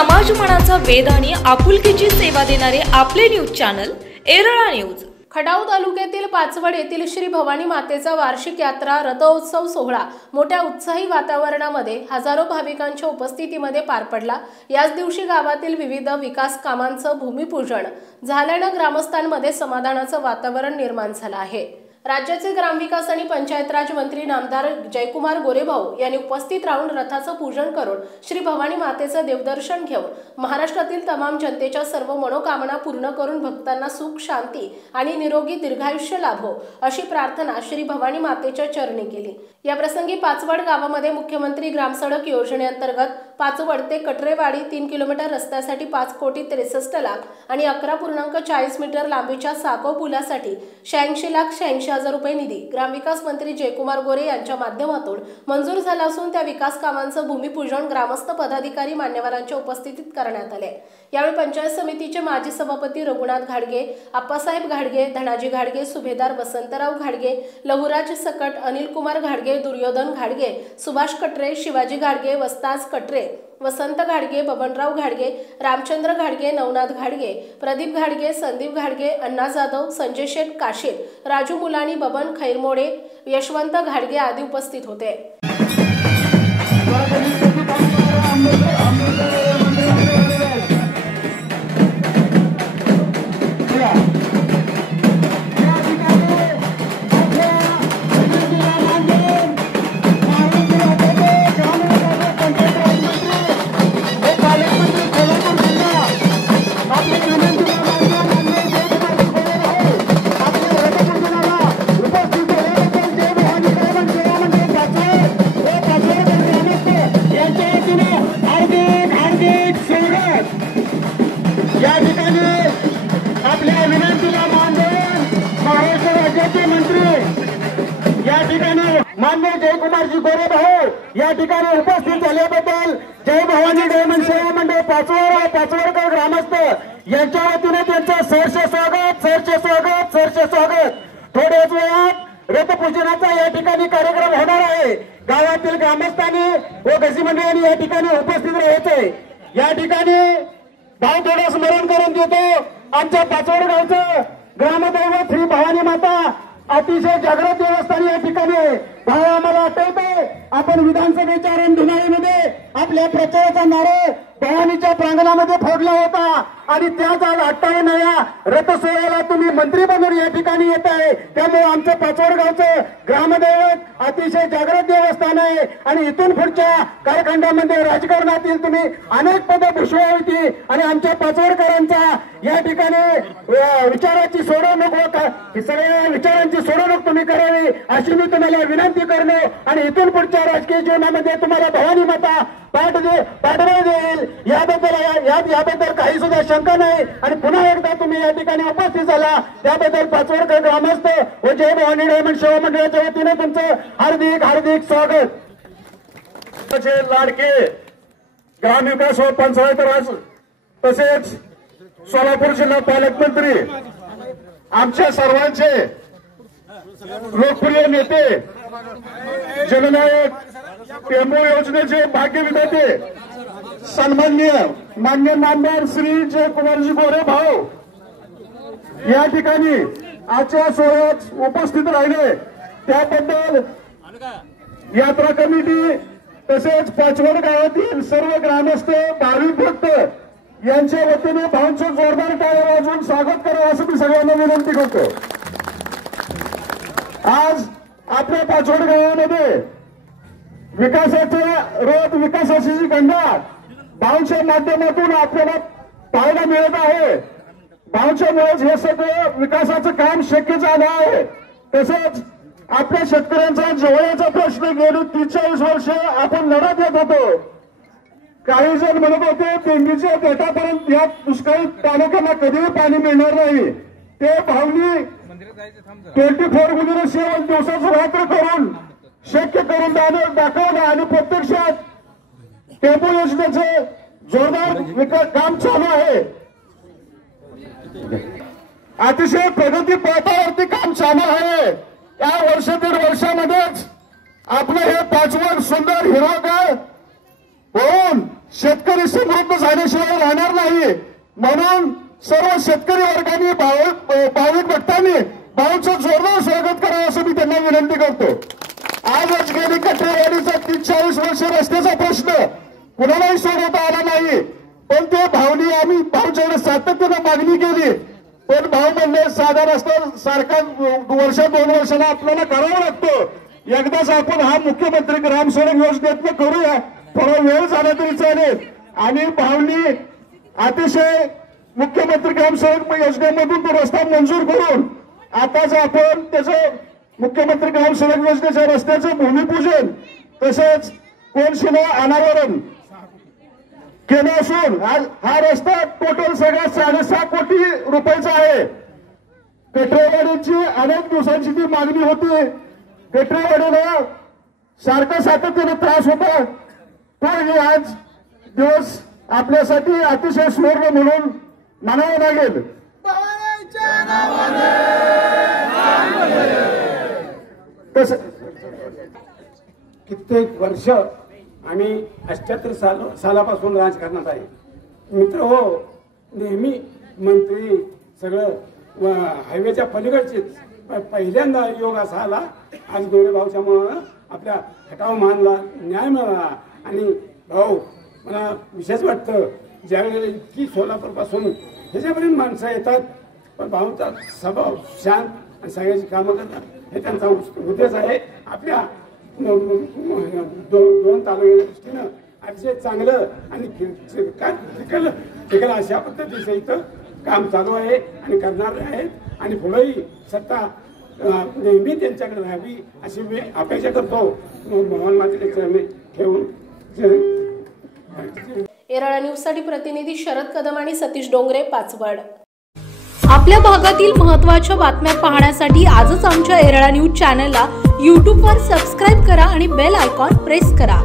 समाजमनाचा वेध आणि आपुलकीची सेवा देणारे आपले न्यूज चॅनल एरळा न्यूज। खडाव तालुक्यातील पाचवड येथील श्री भवानी मातेचा वार्षिक यात्रा रथोत्सव सोहळा मोठ्या उत्साही वातावरणामध्ये हजारो भाविकांच्या उपस्थितीमध्ये पार पडला। याच दिवशी गावातील विविध विकास कामांचं भूमिपूजन झाल्याने ग्रामस्थांमध्ये समाधानाचं वातावरण निर्माण झालं आहे। राज्याचे ग्रामविकास आणि पंचायत राज मंत्री नामदार जयकुमार गोरेभाऊ यांनी उपस्थित राहून रथाचं पूजन करून श्री भवानी मातेचं देवदर्शन घेऊन महाराष्ट्रातील तमाम जनतेच्या सर्व मनोकामना पूर्ण करून भक्तांना सुख शांती आणि निरोगी दीर्घायुष्य लाभो अशी प्रार्थना श्री भवानी मातेच्या चरणी केली। या प्रसंगी पाचवड गावामध्ये मुख्यमंत्री ग्रामसडक योजनेअंतर्गत पाचवड ते कटरेवाडी 3 किलोमीटर रस्त्यासाठी 5,63,00,000 आणि 11.40 मीटर लांबीच्या साको पुलासाठी 86,86,000 रुपये निधी ग्रामविकास मंत्री जयकुमार गोरे यांच्या माध्यमातून मंजूर झाला असून त्या विकास कामांचं भूमिपूजन ग्रामस्थ पदाधिकारी मान्यवरांच्या उपस्थितीत करण्यात आले। यावेळी पंचायत समितीचे माजी सभापती रघुनाथ घाडगे, आप्पासाहेब घाडगे, धनाजी घाडगे, सुभेदार वसंतराव घाडगे, लहुराज सकट, अनिल कुमार घाडगे, दुर्योधन घाडगे, सुभाष कटरे, शिवाजी घाडगे, वस्ताज कटरे, वसंत घाडगे, बबनराव घाडगे, रामचंद्र घाडगे, नवनाथ घाडगे, प्रदीप घाडगे, संदीप घाडगे, अण्णा जाधव, संजय शेठ काशीर, राजू मुलानी, बबन खैरमोडे, यशवंत घाडगे आदी उपस्थित होते। या ठिकाणी आपल्या विनंतीला मान देऊन महाराष्ट्र राज्याचे मंत्री या ठिकाणी माननीय जयकुमारजी गोरेभाऊ या ठिकाणी उपस्थित झाल्याबद्दल जय भवानी डायमंड सेवा मंडळ पाचवडकर ग्रामस्थ यांच्या वतीने त्यांचं सहर्ष स्वागत। थोड्याच वेळात रथपूजनाचा या ठिकाणी कार्यक्रम होणार आहे। गावातील ग्रामस्थांनी व गजी मंडळांनी या ठिकाणी उपस्थित राहायचे। या ठिकाणी भाव थोडं स्मरण करून देतो। आमच्या पाचवड गावचं ग्रामदैवत श्री भवानी माता अतिशय जागृत देवस्थान या ठिकाणी आहे। भाव आम्हाला आठवतंय आपण विधानसभेच्या रणधुमाळीमध्ये आपल्या प्रचाराचा नारा भवानीच्या प्रांगणामध्ये फोडला होता आणि त्याच आज 58व्या रथसोहळ्याला तुम्ही मंत्री बनून या ठिकाणी येत आहे। त्यामुळे आमचं पाचवड गावचं ग्रामदैवत अतिशय जागृत देवस्थान आहे आणि इथून पुढच्या कालखंडामध्ये राजकारणातील तुम्ही अनेक पदे भूषवावी आणि आमच्या पाचवडकरांचा या ठिकाणी विचाराची सोडवणूक सगळ्या विचारांची सोडवणूक तुम्ही करावी अशी मी तुम्हाला विनंती करणे आणि इथून पुढच्या राजकीय जीवनामध्ये तुम्हाला भवानी माता पाठबळ देईल याबद्दल काही सुद्धा शंका नाही। आणि पुन्हा एकदा तुम्ही या ठिकाणी उपस्थित झाला त्याबद्दल पाचवडकर ग्रामस्थ व जय भवानी डायमंड सेवा मंडळाच्या वतीने तुमचं हार्दिक स्वागत। लाडके ग्रामविकास व पंचायत राज तसेच सोलापूर जिल्हा पालकमंत्री आमच्या सर्वांचे लोकप्रिय नेते जननायक टेंबू योजनेचे भाग्य विधाते मान्य नामदार श्री जयकुमारजी गोरेभाऊ या ठिकाणी आजच्या सोहळ्यात उपस्थित राहिले त्याबद्दल यात्रा कमिटी तसेच पाचवड गावातील सर्व ग्रामस्थ भाविक भक्त यांच्या वतीने भाऊंचं जोरदार टाळ्या वाजवून स्वागत करावं असं मी सगळ्यांना विनंती करतो। आज आपल्या पाचवड गावामध्ये विकासाची गंगा भाऊंच्या माध्यमातून आपल्याला पाहायला मिळत आहे। भाऊंच्यामुळेच हे सगळं विकासाचं काम शक्य झालं आहे। तसंच आपल्या शेतकऱ्यांचा जवळचा प्रश्न गेली 43 वर्ष आपण लढत येत होतो। काही जण म्हणत होते पेंडीच्या पेटापर्यंत या दुष्काळी तालुक्यांना कधीही पाणी मिळणार नाही। ते भाऊंनी 24/7 दिवसाचं रात्र करून शक्य करून दाखवलं आणि प्रत्यक्षात टेंबू योजनेचं जोरदार काम चालू आहे। अतिशय प्रगती पथावरती काम चालू आहे। या वर्ष 1.5 वर्षामध्येच आपलं हे पाचवड सुंदर हिरवगार होऊन शेतकरी समृद्ध झाल्याशिवाय राहणार नाही. म्हणून सर्व शेतकरी वर्गाने भाविक भक्तांनी भाऊचं जोरदार स्वागत करावं असं मी त्यांना विनंती करतो. आजच गेली कटरेवाडीचा 40 वर्ष रस्त्याचा प्रश्न कुणालाही सोडवता आला नाही. पण ते भावनी आम्ही भाऊच्याकडे सातत्यानं मागणी केली. पण भाऊ म्हणले साधा रस्ता सारखा वर्ष 2 वर्षाला आपल्याला करावा लागतो. एकदाच आपण हा मुख्यमंत्री ग्रामसडक योजनेतनं करूया. थोडा वेळ झाला तरी चालेल. आणि भाऊनी अतिशय मुख्यमंत्री ग्रामसडक योजनेमधून तो रस्ता मंजूर करून आताच आपण त्याचं मुख्यमंत्री ग्रामसडक योजनेच्या रस्त्याचं भूमिपूजन तसेच कोनशिला अनावरण केलं असून हा रस्ता टोटल सगळा 6.5 कोटी रुपयाचा आहे. कटरेवाडीची अनेक दिवसांची ती मागणी होती. कटरेवाडीला सारखा सातत्याने त्रास होता. तो आज दिवस आपल्यासाठी अतिशय सुवर्ण म्हणून मानावं लागेल. कित्येक वर्ष आम्ही 78 सालापासून राजकारणात आहे. मित्र हो, नेहमी मंत्री सगळं हायवेच्या पलीकडचेच. पहिल्यांदा योग असा आला आज गोरेभाऊच्या मुळे आपल्या खटाव मानला न्याय मिळाला. आणि भाऊ मला विशेष वाटतं ज्यावेळेला इतकी सोलापूरपासून ह्याच्यापर्यंत माणसं येतात पण भाऊचा स्वभाव शांत आणि सगळ्याची कामं करतात हे त्यांचा उद्देश आहे. आपल्या 2 तालुक्याच्या दृष्टीनं अतिशय चांगलं आणि टिकलं अशा पद्धतीचं इथं काम चालू आहे आणि करणार आहेत. आणि पुढेही सत्ता नेहमी त्यांच्याकडे राहावी अशी मी अपेक्षा करतो. भगवान मातेचे चरणी ठेवून एरळा न्यूजसाठी प्रतिनिधी शरद कदम आणि सतीश डोंगरे, पाचवड. आपल्या भागातील महत्त्वाच्या बातम्या पाहण्यासाठी आजच आमच्या एरळा न्यूज चॅनलला यूट्यूबवर सबस्क्राईब करा आणि बेल आयकॉन प्रेस करा.